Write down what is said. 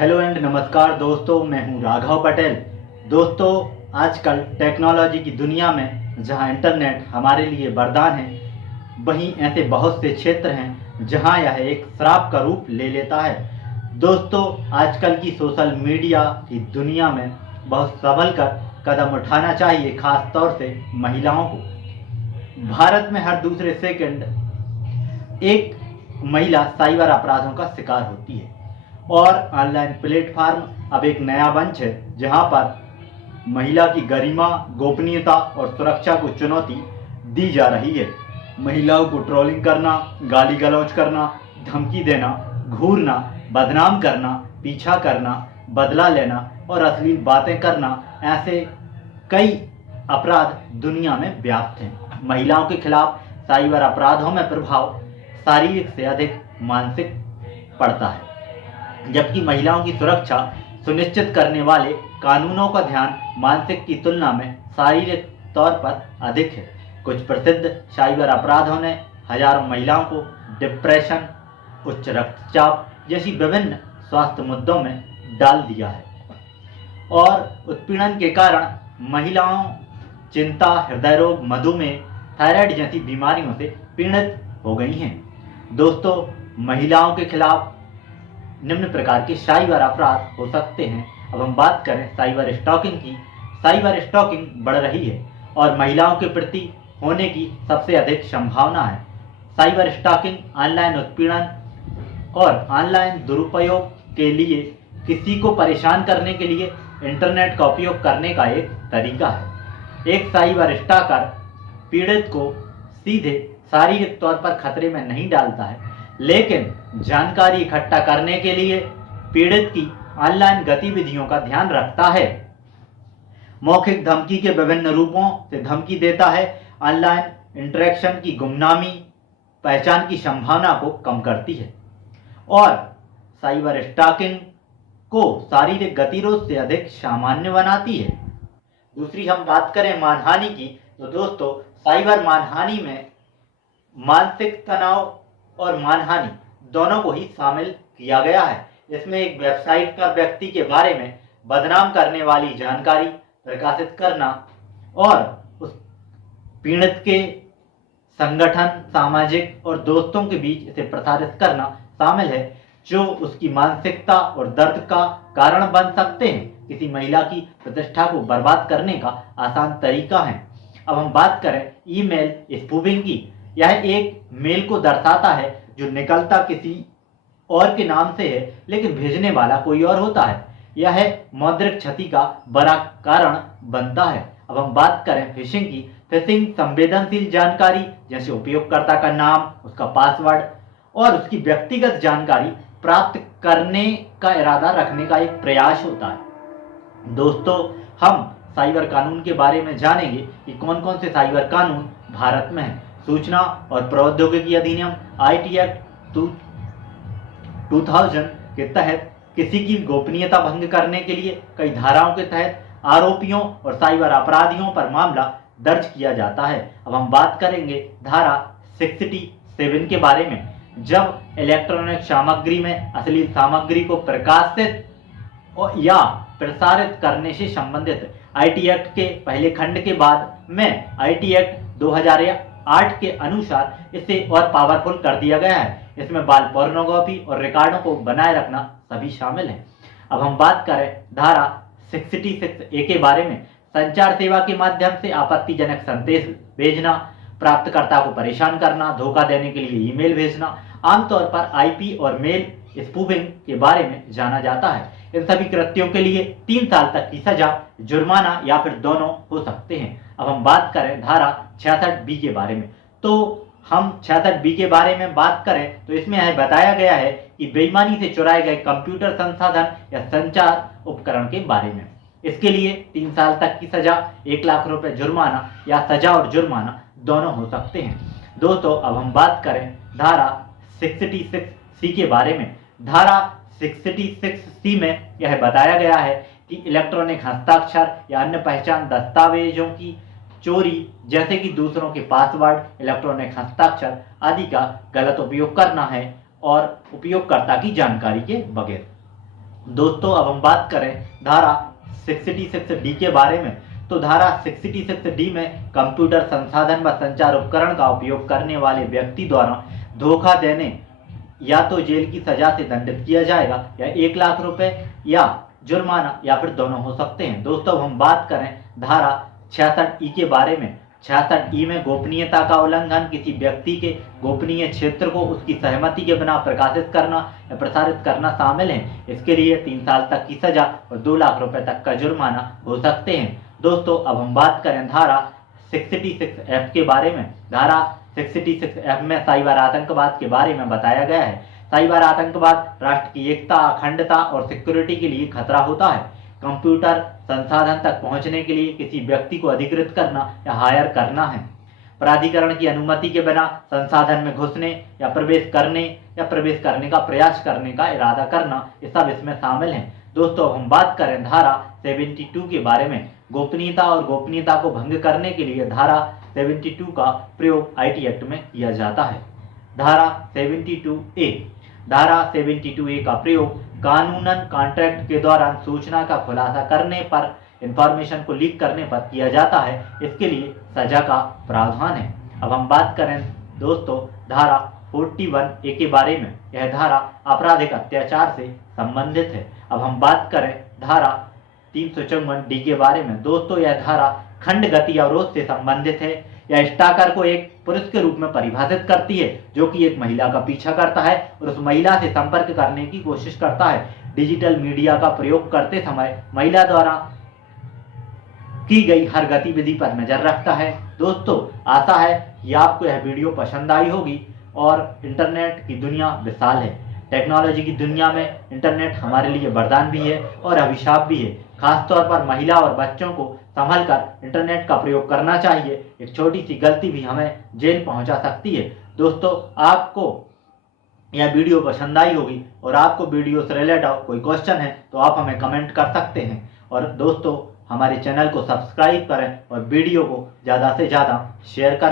Hello and नमस्कार दोस्तों, मैं हूं राघव पटेल। दोस्तों, आजकल टेक्नोलॉजी की दुनिया में जहां इंटरनेट हमारे लिए वरदान है, वहीं ऐसे बहुत से क्षेत्र हैं जहां यह एक श्राप का रूप ले लेता है। दोस्तों, आजकल की सोशल मीडिया की दुनिया में बहुत संभल कर कदम उठाना चाहिए, खास तौर से महिलाओं को। भारत में हर दूसरे सेकंड एक महिला साइबर अपराधों का शिकार होती है और ऑनलाइन प्लेटफॉर्म अब एक नया मंच है जहां पर महिला की गरिमा, गोपनीयता और सुरक्षा को चुनौती दी जा रही है। महिलाओं को ट्रोलिंग करना, गाली गलौज करना, धमकी देना, घूरना, बदनाम करना, पीछा करना, बदला लेना और अश्लील बातें करना, ऐसे कई अपराध दुनिया में व्याप्त हैं। महिलाओं के खिलाफ साइबर अपराधों में प्रभाव शारीरिक से अधिक मानसिक पड़ता है, जबकि महिलाओं की सुरक्षा सुनिश्चित करने वाले कानूनों का ध्यान मानसिक की तुलना में शारीरिक तौर पर अधिक है। कुछ प्रसिद्ध साइबर अपराधों ने हजारों महिलाओं को डिप्रेशन, उच्च रक्तचाप जैसी विभिन्न स्वास्थ्य मुद्दों में डाल दिया है और उत्पीड़न के कारण महिलाओं चिंता, हृदय रोग, मधुमेह, थायराइड जैसी बीमारियों से पीड़ित हो गई हैं। दोस्तों, महिलाओं के खिलाफ निम्न प्रकार के साइबर अपराध हो सकते हैं। अब हम बात करें साइबर स्टॉकिंग की। साइबर स्टॉकिंग बढ़ रही है और महिलाओं के प्रति होने की सबसे अधिक संभावना है। साइबर स्टॉकिंग ऑनलाइन उत्पीड़न और ऑनलाइन दुरुपयोग के लिए किसी को परेशान करने के लिए इंटरनेट का उपयोग करने का एक तरीका है। एक साइबर स्टॉकर पीड़ित को सीधे शारीरिक तौर पर खतरे में नहीं डालता है, लेकिन जानकारी इकट्ठा करने के लिए पीड़ित की ऑनलाइन गतिविधियों का ध्यान रखता है। मौखिक धमकी के विभिन्न रूपों से धमकी देता है। ऑनलाइन इंटरेक्शन की गुमनामी पहचान की संभावना को कम करती है और साइबर स्टॉकिंग को शारीरिक गतिरोध से अधिक सामान्य बनाती है। दूसरी हम बात करें मानहानि की, तो दोस्तों, साइबर मानहानि में मानसिक तनाव और मानहानि दोनों को ही शामिल किया गया है। इसमें एक वेबसाइट पर व्यक्ति के बारे में बदनाम करने वाली जानकारी प्रकाशित करना और उस पीड़ित के संगठन, सामाजिक और दोस्तों के बीच इसे प्रसारित करना शामिल है, जो उसकी मानसिकता और दर्द का कारण बन सकते हैं। किसी महिला की प्रतिष्ठा को बर्बाद करने का आसान तरीका है। अब हम बात करें ईमेल स्पूफिंग की। यह एक मेल को दर्शाता है जो निकलता किसी और के नाम से है, लेकिन भेजने वाला कोई और होता है। यह मौद्रिक क्षति का बड़ा कारण बनता है। अब हम बात करें फिशिंग की। फिशिंग संवेदनशील जानकारी जैसे उपयोगकर्ता का नाम, उसका पासवर्ड और उसकी व्यक्तिगत जानकारी प्राप्त करने का इरादा रखने का एक प्रयास होता है। दोस्तों, हम साइबर कानून के बारे में जानेंगे कि कौन कौन से साइबर कानून भारत में हैं। सूचना और प्रौद्योगिकी अधिनियम IT एक्ट 2000 के तहत किसी की गोपनीयता भंग करने के लिए कई धाराओं के तहत आरोपियों और साइबर अपराधियों पर मामला दर्ज किया जाता है। अब हम बात करेंगे धारा 67 के बारे में। जब इलेक्ट्रॉनिक सामग्री में अश्लील सामग्री को प्रकाशित या प्रसारित करने से संबंधित IT एक्ट के पहले खंड के बाद में IT एक्ट 2008 के अनुसार इसे और पावरफुल कर दिया गया है। इसमें बाल पोर्नोग्राफी और रिकॉर्डों को बनाए रखना सभी शामिल है। अब हम बात करें धारा 66A के बारे में। संचार सेवा के माध्यम से आपत्तिजनक संदेश भेजना, प्राप्तकर्ता को परेशान करना, धोखा देने के लिए ईमेल भेजना, आमतौर पर IP और मेल स्पूफिंग के बारे में जाना जाता है। इन सभी कृत्यों के लिए 3 साल तक की सजा, जुर्माना या फिर दोनों हो सकते हैं। अब हम बात करें धारा 66B के बारे में। तो हम 66B के बारे में बात करें तो इसमें यह बताया गया है कि बेईमानी से चुराए गए कंप्यूटर संसाधन या संचार उपकरण के बारे में। इसके लिए 3 साल तक की सजा, 1 लाख रुपए जुर्माना या सजा और जुर्माना दोनों हो सकते हैं। दोस्तों, अब हम बात करें धारा 66C के बारे में। धारा 66C में यह बताया गया है कि इलेक्ट्रॉनिक हस्ताक्षर या अन्य पहचान दस्तावेजों की चोरी, जैसे कि दूसरों के पासवर्ड, इलेक्ट्रॉनिक हस्ताक्षर आदि का गलत उपयोग करना है और उपयोगकर्ता की जानकारी के बगैर। दोस्तों अब हम बात करें धारा 66D के बारे में। तो धारा 66D में कंप्यूटर संसाधन व संचार उपकरण का उपयोग करने वाले व्यक्ति द्वारा धोखा देने या तो जेल की सजा से दंडित किया जाएगा या 1 लाख रुपए या जुर्माना या फिर दोनों हो सकते हैं। दोस्तों अब हम बात करें धारा 66E के बारे में। 66E में गोपनीयता का उल्लंघन, किसी व्यक्ति के गोपनीय क्षेत्र को उसकी सहमति के बिना प्रकाशित करना या प्रसारित करना शामिल है। इसके लिए 3 साल तक की सजा और 2 लाख रुपए तक का जुर्माना हो सकते हैं। दोस्तों अब हम बात करें धारा 66F के बारे में। धारा 66F में साइबर आतंकवाद के बारे में बताया गया है। साइबर आतंकवाद राष्ट्र की एकता, अखंडता और सिक्योरिटी के लिए खतरा होता है। कंप्यूटर संसाधन तक पहुंचने के लिए किसी व्यक्ति को अधिकृत करना या हायर करना है। प्राधिकरण की अनुमति के बिना संसाधन में घुसने या प्रवेश करने का प्रयास करने का इरादा करना, ये सब इसमें शामिल है। दोस्तों हम बात करें धारा 72 के बारे में। गोपनीयता और गोपनीयता को भंग करने के लिए धारा 72 का प्रयोग IT एक्ट में किया जाता है। धारा 72A। धारा 72A का प्रयोग कानूनन कॉन्ट्रैक्ट के दौरान सूचना का खुलासा करने पर, इंफॉर्मेशन को लीक करने पर किया जाता है। इसके लिए सजा का प्रावधान है। अब हम बात करें दोस्तों धारा 41A के बारे में। यह धारा आपराधिक अत्याचार से संबंधित है। अब हम बात करें धारा 354D के बारे में। दोस्तों यह धारा खंड गति अवरोध से संबंधित है। यह स्टाकर को एक पुरुष के रूप में परिभाषित करती है जो कि एक महिला का पीछा करता है और उस महिला से संपर्क करने की कोशिश करता है। डिजिटल मीडिया का प्रयोग करते समय महिला द्वारा की गई हर गतिविधि पर नजर रखता है। दोस्तों आशा है कि आपको यह वीडियो पसंद आई होगी। और इंटरनेट की दुनिया विशाल है। टेक्नोलॉजी की दुनिया में इंटरनेट हमारे लिए वरदान भी है और अभिशाप भी है। खासतौर पर महिला और बच्चों को संभल कर इंटरनेट का प्रयोग करना चाहिए। एक छोटी सी गलती भी हमें जेल पहुंचा सकती है। दोस्तों आपको यह वीडियो पसंद आई होगी और आपको वीडियो से रिलेटेड कोई क्वेश्चन है तो आप हमें कमेंट कर सकते हैं। और दोस्तों हमारे चैनल को सब्सक्राइब करें और वीडियो को ज़्यादा से ज़्यादा शेयर करें।